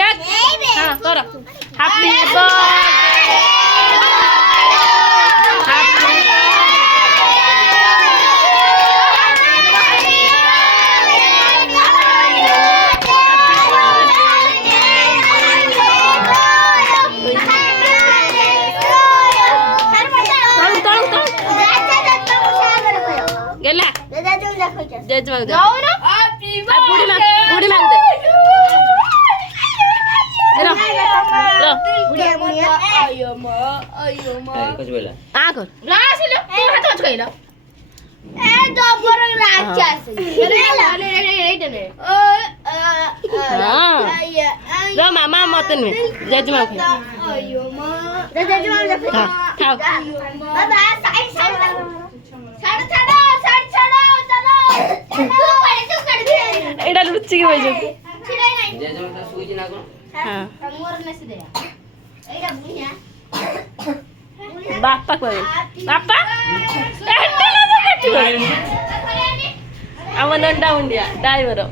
কাট হ্যাঁ কর হ্যাপি गेला जज माग दे बुढ़ी माग दे रो आयो म कुछ बोला आ कर ला आसिलो तू हात मच कइलो ए डबर राजा से ले ने रो मामा मतन में जज माग आयो म जज माग दे खाओ बाबा साइड साइड छाड़ छाड़ो साइड छाड़ो चलो तू कर दे एडा लुच्ची के बजे छिड़ाई नहीं जज माग सुई ना को हां मोर ने से दे एडा बुनिया बापा को बापा अमन डाउन दिया डाई मरो